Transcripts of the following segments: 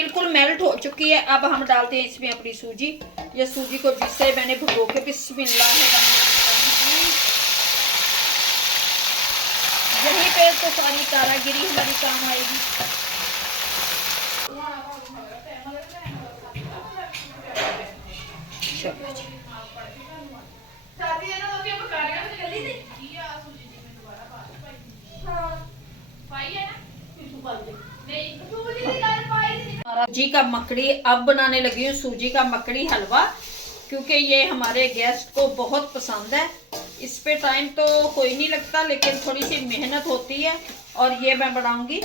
बिल्कुल मेल्ट हो चुकी है। अब हम डालते हैं इसमें अपनी सूजी। ये सूजी को जिससे मैंने भिगो के बिस्मिल्लाह, यहीं पे तो सारी कारागिरी हमारी काम आएगी। चलो जी, सूजी का मकड़ी अब बनाने लगी हूँ, सूजी का मकड़ी हलवा, क्योंकि ये हमारे गेस्ट को बहुत पसंद है। इस पे टाइम तो कोई नहीं लगता, लेकिन थोड़ी सी मेहनत होती है। और ये मैं बनाऊंगी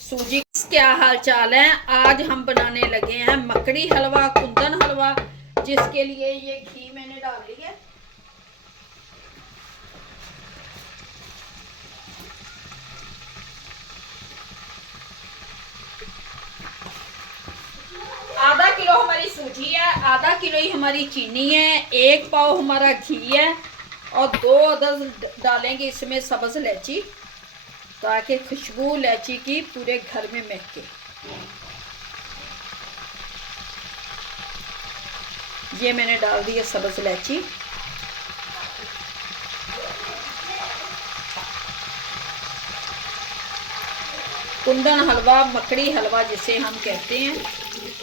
सूजी। क्या हाल चाल है? आज हम बनाने लगे हैं मकड़ी हलवा, कुंदन हलवा, जिसके लिए ये घी मैंने डाल ली है। आधा किलो हमारी सूजी है, आधा किलो ही हमारी चीनी है, 1 पाव हमारा घी है, और 2 अदद डालेंगे इसमें सब्ज इलायची, ताकि खुशबू इलायची की पूरे घर में महके। ये मैंने डाल दी है सब्ज इलायची। कुंदन हलवा, मकड़ी हलवा जिसे हम कहते हैं,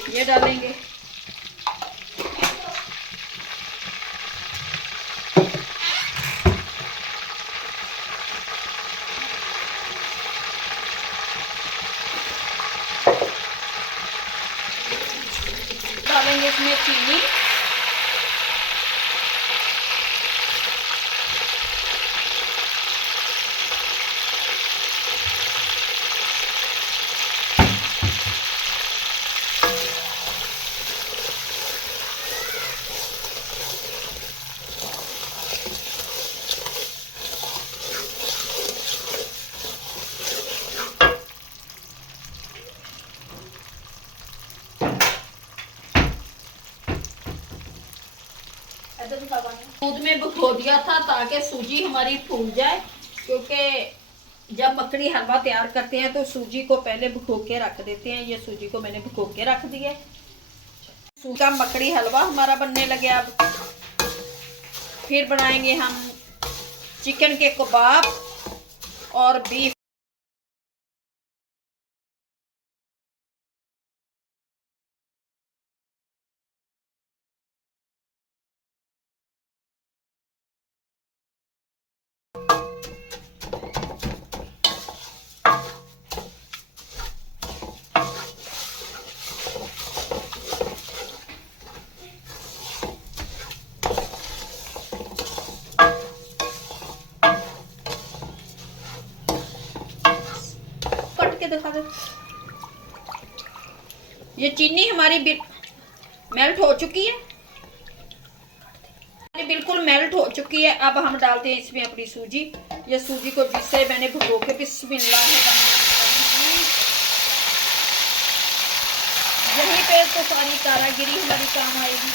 ये डालेंगे। डालेंगे इसमें चीनी, दूध में भिगो दिया था ताकि सूजी हमारी फूल जाए, क्योंकि जब मकड़ी हलवा तैयार करते हैं तो सूजी को पहले भिगो के रख देते हैं। ये सूजी को मैंने भिगो के रख दी है। सूजी का मकड़ी हलवा हमारा बनने लगे। अब फिर बनाएंगे हम चिकन के कबाब और बीफ। के दिखा दे। ये चीनी हमारी मेल्ट हो चुकी है, बिल्कुल मेल्ट हो चुकी है। अब हम डालते हैं इसमें अपनी सूजी। ये सूजी को जिससे मैंने भिगो के बिस्मिल्लाह, यहीं पे तो सारी कारागिरी हमारी काम आएगी।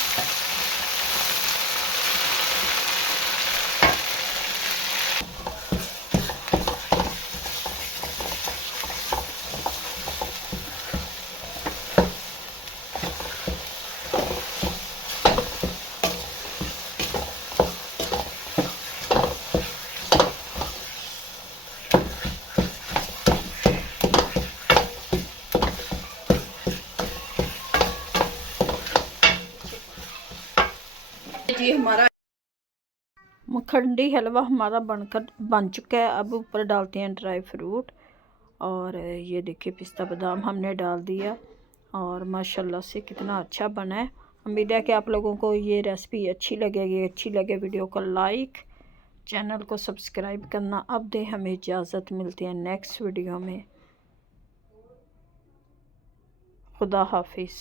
जी हमारा मखंडी हलवा हमारा बन चुका है। अब ऊपर डालते हैं ड्राई फ्रूट, और ये देखिए पिस्ता बादाम हमने डाल दिया, और माशाल्लाह से कितना अच्छा बना है। उम्मीद है कि आप लोगों को ये रेसिपी अच्छी लगेगी। अच्छी लगे वीडियो को लाइक, चैनल को सब्सक्राइब करना। अब दे हमें इजाज़त, मिलते हैं नेक्स्ट वीडियो में। खुदा हाफिज़।